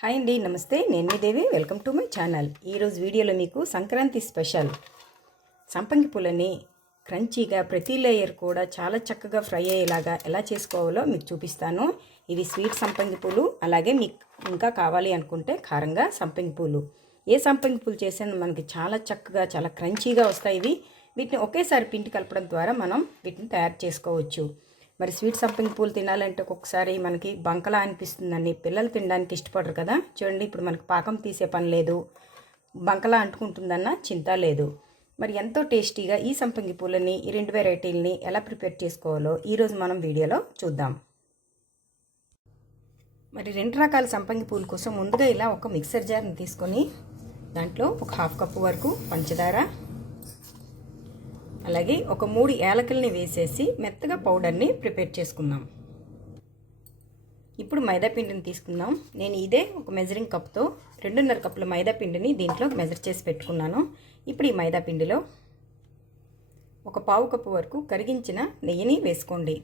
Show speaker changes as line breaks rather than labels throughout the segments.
Hi అండి నమస్తే. నేను మీ Devi. Welcome to my channel. ఈరోజు వీడియోలో మీకు సంక్రాంతి స్పెషల్. సంపంగి పూలని క్రంచీగా ప్రతి లేయర్ కూడా చాలా చక్కగా ఫ్రై అయ్యేలాగా ఎలా చేసుకోవాలో మీకు చూపిస్తాను. ఇవి స్వీట్ సంపంగి పూలు అలాగే మీకు ఇంకా కావాలి అనుకుంటే కారంగా సంపంగి పూలు. ఏ సంపంగి పూలు చేసినా మనకి చాలా చక్కగా చాలా క్రంచీగా వస్తాయి ఇవి. వీటిని ఒకేసారి పిండి కలపడం ద్వారా మనం వీటిని తయారు చేసుకోవచ్చు. మరి స్వీట్ సంపంగి పూలు తినాలంటే ఒక్కొక్కసారి మనకి బంకలా అనిపిస్తుందండి. పిల్లలు తినడానికి ఇష్టపడరు కదా. చూడండి ఇప్పుడు మనకి పాకం తీసే పని లేదు. బంకలా అంటుకుంటుందన్న చింత లేదు. మరి ఎంతో టేస్టీగా ఈ సంపంగి పూలని ఈ రెండు వెరైటీలని ఎలా ప్రిపేర్ చేసుకోవాలో ఈరోజు మనం వీడియోలో చూద్దాం. మరి రెండు రకాల సంపంగి పూల కోసం ముందుగా ఇలా ఒక మిక్సర్ జార్ని తీసుకొని దాంట్లో ఒక హాఫ్ కప్పు వరకు పంచదార అలాగే ఒక మూడు ఏలకల్ని వేసేసి మెత్తగా పౌడర్ని ప్రిపేర్ చేసుకుందాం. ఇప్పుడు మైదాపిండిని తీసుకుందాం. నేను ఇదే ఒక మెజరింగ్ కప్తో రెండున్నర కప్పుల మైదాపిండిని దీంట్లో మెజర్ చేసి పెట్టుకున్నాను. ఇప్పుడు ఈ మైదాపిండిలో ఒక పావు కప్పు వరకు కరిగించిన నెయ్యిని వేసుకోండి.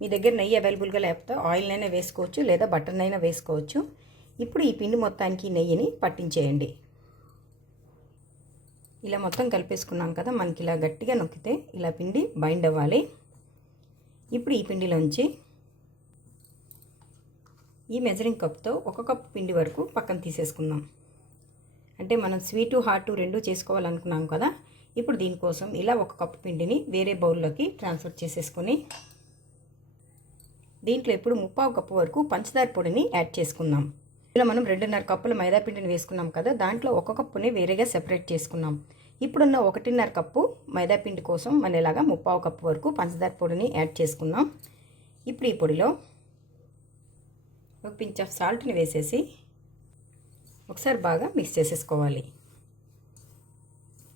మీ దగ్గర నెయ్యి అవైలబుల్గా లేకపోతే ఆయిల్నైనా వేసుకోవచ్చు లేదా బటర్నైనా వేసుకోవచ్చు. ఇప్పుడు ఈ పిండి మొత్తానికి నెయ్యిని పట్టించేయండి. ఇలా మొత్తం కలిపేసుకున్నాం కదా మనకి ఇలా గట్టిగా నొక్కితే ఇలా పిండి బైండ్ అవ్వాలి. ఇప్పుడు ఈ పిండిలోంచి ఈ మెజరింగ్ కప్తో ఒక కప్పు పిండి వరకు పక్కన తీసేసుకుందాం. అంటే మనం స్వీటు హాటు రెండు చేసుకోవాలనుకున్నాం కదా ఇప్పుడు దీనికోసం ఇలా ఒక కప్పు పిండిని వేరే బౌల్లోకి ట్రాన్స్ఫర్ చేసేసుకొని దీంట్లో ఇప్పుడు ముప్పావు కప్పు వరకు పంచదార పొడిని యాడ్ చేసుకుందాం. ఇలా మనం రెండున్నర కప్పుల మైదా పిండిని వేసుకున్నాం కదా దాంట్లో ఒక కప్పుని వేరేగా సెపరేట్ చేసుకున్నాం. ఇప్పుడున్న ఒకటిన్నర కప్పు మైదా పిండి కోసం మన ఇలాగా ముప్పావు కప్పు వరకు పంచదార పొడిని యాడ్ చేసుకున్నాం ఇప్పుడు ఈ పొడిలో ఒక పించ్ ఆఫ్ సాల్ట్ని వేసేసి ఒకసారి బాగా మిక్స్ చేసేసుకోవాలి.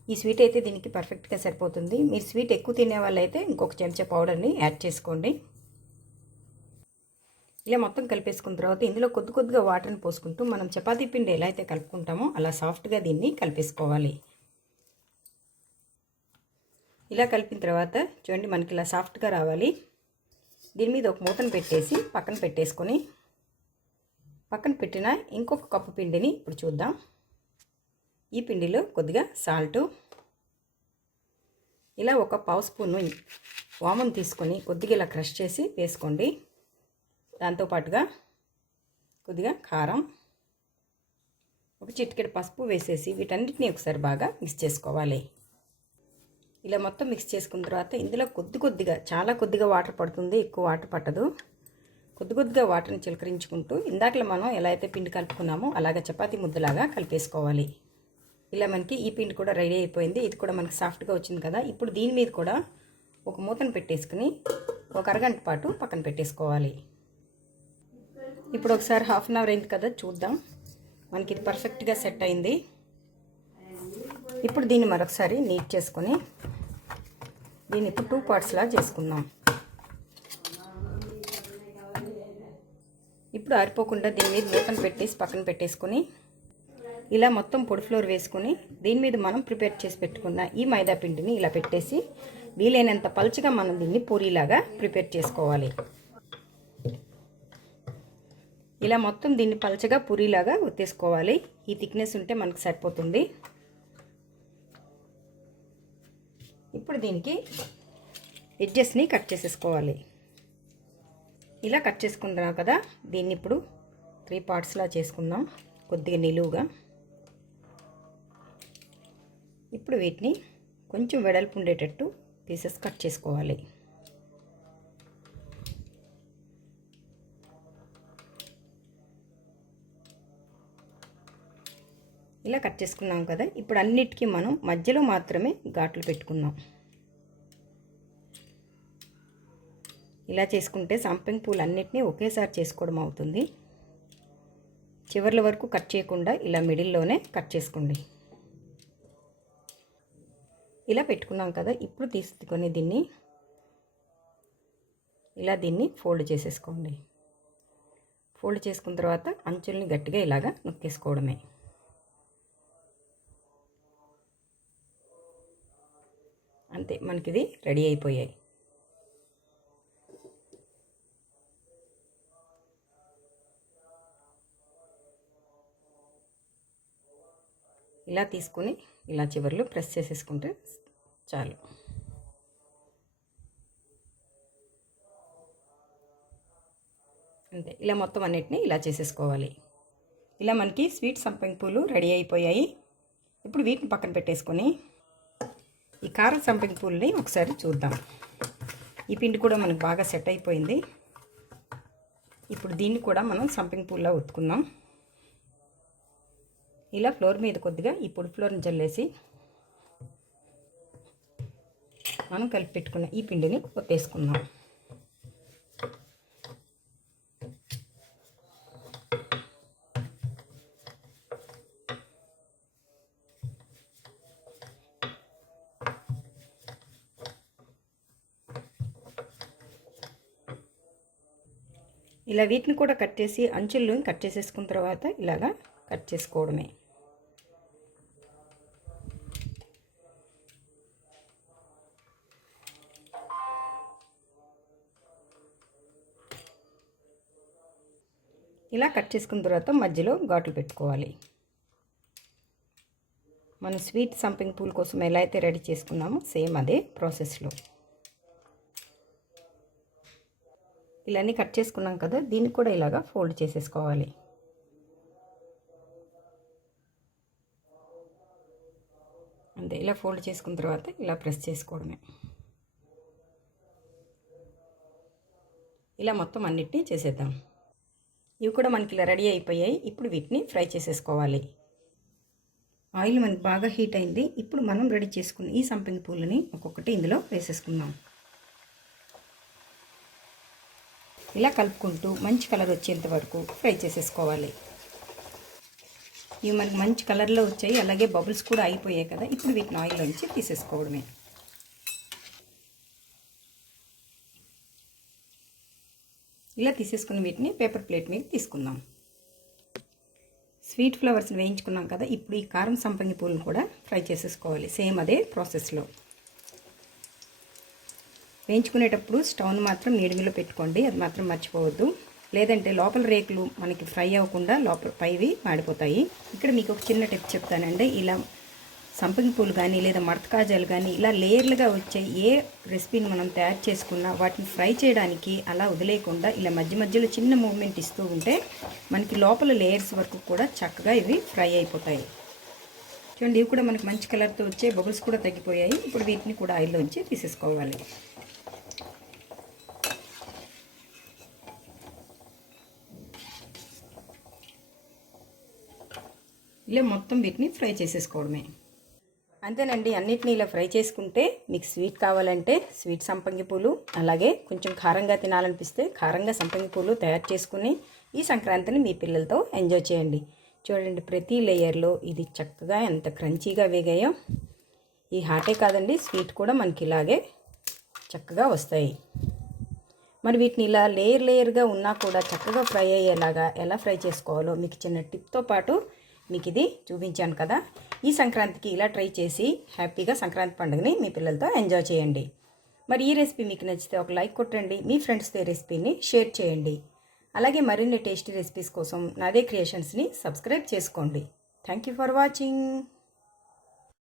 ఈ స్వీట్ అయితే దీనికి పర్ఫెక్ట్గా సరిపోతుంది. మీరు స్వీట్ ఎక్కువ తినే వాళ్ళైతే ఇంకొక చెంచా పౌడర్ని యాడ్ చేసుకోండి. ఇలా మొత్తం కలిపేసుకున్న తర్వాత ఇందులో కొద్ది కొద్దిగా వాటర్ని పోసుకుంటూ మనం చపాతీ పిండి ఎలా అయితే కలుపుకుంటామో అలా సాఫ్ట్గా దీన్ని కలిపేసుకోవాలి. ఇలా కలిపిన తర్వాత చూడండి మనకి ఇలా సాఫ్ట్గా రావాలి. దీని మీద ఒక మూతను పెట్టేసి పక్కన పెట్టేసుకొని పక్కన పెట్టిన ఇంకొక కప్పు పిండిని ఇప్పుడు చూద్దాం. ఈ పిండిలో కొద్దిగా సాల్టు ఇలా ఒక పావు స్పూను వామం తీసుకొని కొద్దిగా ఇలా క్రష్ చేసి వేసుకోండి. దాంతోపాటుగా కొద్దిగా కారం ఒక చిటికెడు పసుపు వేసేసి వీటన్నిటిని ఒకసారి బాగా మిక్స్ చేసుకోవాలి. ఇలా మొత్తం మిక్స్ చేసుకున్న తర్వాత ఇందులో కొద్ది కొద్దిగా చాలా కొద్దిగా వాటర్ పడుతుంది ఎక్కువ వాటర్ పట్టదు. కొద్ది కొద్దిగా వాటర్ని చిలకరించుకుంటూ ఇందాకలో మనం ఎలా అయితే పిండి కలుపుకున్నామో అలాగే చపాతీ ముద్దలాగా కలిపేసుకోవాలి. ఇలా మనకి ఈ పిండి కూడా రెడీ అయిపోయింది. ఇది కూడా మనకి సాఫ్ట్గా వచ్చింది కదా. ఇప్పుడు దీని మీద కూడా ఒక మూతను పెట్టేసుకుని ఒక అరగంట పాటు పక్కన పెట్టేసుకోవాలి. ఇప్పుడు ఒకసారి హాఫ్ అన్ అవర్ అయింది కదా చూద్దాం. మనకి ఇది పర్ఫెక్ట్గా సెట్ అయింది. ఇప్పుడు దీన్ని మరొకసారి నీట్ చేసుకొని దీన్ని ఇప్పుడు టూ పార్ట్స్లా చేసుకుందాం. ఇప్పుడు ఆరిపోకుండా దీని మీద మూతను పెట్టేసి పక్కన పెట్టేసుకొని ఇలా మొత్తం పొడి ఫ్లోర్ వేసుకొని దీని మీద మనం ప్రిపేర్ చేసి పెట్టుకున్న ఈ మైదా పిండిని ఇలా పెట్టేసి వీలైనంత పలుచగా మనం దీన్ని పూరీలాగా ప్రిపేర్ చేసుకోవాలి. ఇలా మొత్తం దీన్ని పలచగా పూరీలాగా ఒత్తేసుకోవాలి. ఈ థిక్నెస్ ఉంటే మనకు సరిపోతుంది. ఇప్పుడు దీనికి ఎడ్జెస్ని కట్ చేసేసుకోవాలి. ఇలా కట్ చేసుకున్నాం కదా దీన్ని ఇప్పుడు త్రీ పార్ట్స్లా చేసుకుందాం కొద్దిగా నిలువుగా. ఇప్పుడు వీటిని కొంచెం వెడల్పు ఉండేటట్టు పీసెస్ కట్ చేసుకోవాలి. ఇలా కట్ చేసుకున్నాం కదా ఇప్పుడు అన్నిటికీ మనం మధ్యలో మాత్రమే ఘాట్లు పెట్టుకుందాం. ఇలా చేసుకుంటే సంపెంగ్ పూలు అన్నిటినీ ఒకేసారి చేసుకోవడం అవుతుంది. చివర్ల వరకు కట్ చేయకుండా ఇలా మిడిల్లోనే కట్ చేసుకోండి. ఇలా పెట్టుకున్నాం కదా ఇప్పుడు తీసుకొని దీన్ని ఇలా దీన్ని ఫోల్డ్ చేసేసుకోండి. ఫోల్డ్ చేసుకున్న తర్వాత అంచుల్ని గట్టిగా ఇలాగా నొక్కేసుకోవడమే. అంతే మనకిది రెడీ అయిపోయాయి. ఇలా తీసుకొని ఇలా చివర్లో ప్రెస్ చేసేసుకుంటే చాలు. అంతే ఇలా మొత్తం అన్నిటినీ ఇలా చేసేసుకోవాలి. ఇలా మనకి స్వీట్ సంపంగి పూలు రెడీ అయిపోయాయి. ఇప్పుడు వీటిని పక్కన పెట్టేసుకొని ఈ కారం సంపంగి పూలని ఒకసారి చూద్దాం. ఈ పిండి కూడా మనకు బాగా సెట్ అయిపోయింది. ఇప్పుడు దీన్ని కూడా మనం సంపంగి పూల్లా ఉత్తుకుందాం. ఇలా ఫ్లోర్ మీద కొద్దిగా ఈ పొడి ఫ్లోర్ని చల్లేసి మనం కలిపి పెట్టుకున్న ఈ పిండిని ఒత్తేసుకుందాం. ఇలా వీటిని కూడా కట్ చేసి అంచుల్లో కట్ చేసేసుకున్న తర్వాత ఇలాగా కట్ చేసుకోవడమే. ఇలా కట్ చేసుకున్న తర్వాత మధ్యలో ఘాట్లు పెట్టుకోవాలి. మనం స్వీట్ సంపింగ్ పూల్ కోసం ఎలా అయితే రెడీ చేసుకున్నామో సేమ్ అదే ప్రాసెస్లో. ఇలాన్నీ కట్ చేసుకున్నాం కదా దీన్ని కూడా ఇలాగా ఫోల్డ్ చేసేసుకోవాలి. అంతే ఇలా ఫోల్డ్ చేసుకున్న తర్వాత ఇలా ప్రెస్ చేసుకోవడమే. ఇలా మొత్తం అన్నిటినీ చేసేద్దాం. ఇవి కూడా మనకి ఇలా రెడీ అయిపోయాయి ఇప్పుడు వీటిని ఫ్రై చేసేసుకోవాలి. ఆయిల్ మనకి బాగా హీట్ అయింది ఇప్పుడు మనం రెడీ చేసుకున్న ఈ సంపింగ్ పూలని ఒక్కొక్కటి ఇందులో వేసేసుకుందాం. ఇలా కలుపుకుంటూ మంచి కలర్ వచ్చేంత వరకు ఫ్రై చేసేసుకోవాలి. ఇవి మనకి మంచి కలర్లో వచ్చాయి. అలాగే బబుల్స్ కూడా అయిపోయాయి కదా. ఇప్పుడు వీటిని ఆయిల్లోంచి తీసేసుకోవడమే. ఇలా తీసేసుకున్న వీటిని పేపర్ ప్లేట్ మీద తీసుకుందాం. స్వీట్ ఫ్లవర్స్ని వేయించుకున్నాం కదా. ఇప్పుడు ఈ కారం సంపంగి పూలను కూడా ఫ్రై చేసేసుకోవాలి. సేమ్ అదే ప్రాసెస్లో. వేయించుకునేటప్పుడు స్టవ్ను మాత్రం మీడియంలో పెట్టుకోండి. అది మాత్రం మర్చిపోవద్దు. లేదంటే లోపల రేకులు మనకి ఫ్రై అవ్వకుండా లోపల పైవి మాడిపోతాయి. ఇక్కడ మీకు ఒక చిన్న టిప్ చెప్తానండి. ఇలా సంపంగి పూలు కానీ లేదా మడతకాజాలు కానీ ఇలా లేయర్లుగా వచ్చే ఏ రెసిపీని మనం తయారు చేసుకున్నా వాటిని ఫ్రై చేయడానికి అలా వదిలేయకుండా ఇలా మధ్య మధ్యలో చిన్న మూమెంట్ ఇస్తూ ఉంటే మనకి లోపల లేయర్స్ వరకు కూడా చక్కగా ఇవి ఫ్రై అయిపోతాయి. చూడండి ఇవి కూడా మనకి మంచి కలర్తో వచ్చే బబుల్స్ కూడా తగ్గిపోయాయి. ఇప్పుడు వీటిని కూడా ఆయిల్లో ఉంచి తీసేసుకోవాలి. ఇలా మొత్తం వీటిని ఫ్రై చేసేసుకోవడమే. అంతేనండి అన్నిటిని ఇలా ఫ్రై చేసుకుంటే మీకు స్వీట్ కావాలంటే స్వీట్ సంపంగి పూలు అలాగే కొంచెం కారంగా తినాలనిపిస్తే కారంగా సంపంగి పూలు తయారు చేసుకుని ఈ సంక్రాంతిని మీ పిల్లలతో ఎంజాయ్ చేయండి. చూడండి ప్రతి లేయర్లో ఇది చక్కగా ఎంత క్రంచీగా వేగాయో. ఈ హాటే కాదండి స్వీట్ కూడా మనకి ఇలాగే చక్కగా వస్తాయి. మరి వీటిని ఇలా లేయర్ లేయర్గా ఉన్నా కూడా చక్కగా ఫ్రై అయ్యేలాగా ఎలా ఫ్రై చేసుకోవాలో మీకు చిన్న టిప్తో పాటు మీకు ఇది చూపించాను కదా. ఈ సంక్రాంతికి ఇలా ట్రై చేసి హ్యాపీగా సంక్రాంతి పండుగని మీ పిల్లలతో ఎంజాయ్ చేయండి. మరి ఈ రెసిపీ మీకు నచ్చితే ఒక లైక్ కొట్టండి మీ ఫ్రెండ్స్తో ఈ రెసిపీని షేర్ చేయండి. అలాగే మరిన్ని టేస్టీ రెసిపీస్ కోసం నాదే క్రియేషన్స్ని సబ్స్క్రైబ్ చేసుకోండి. Thank you for watching.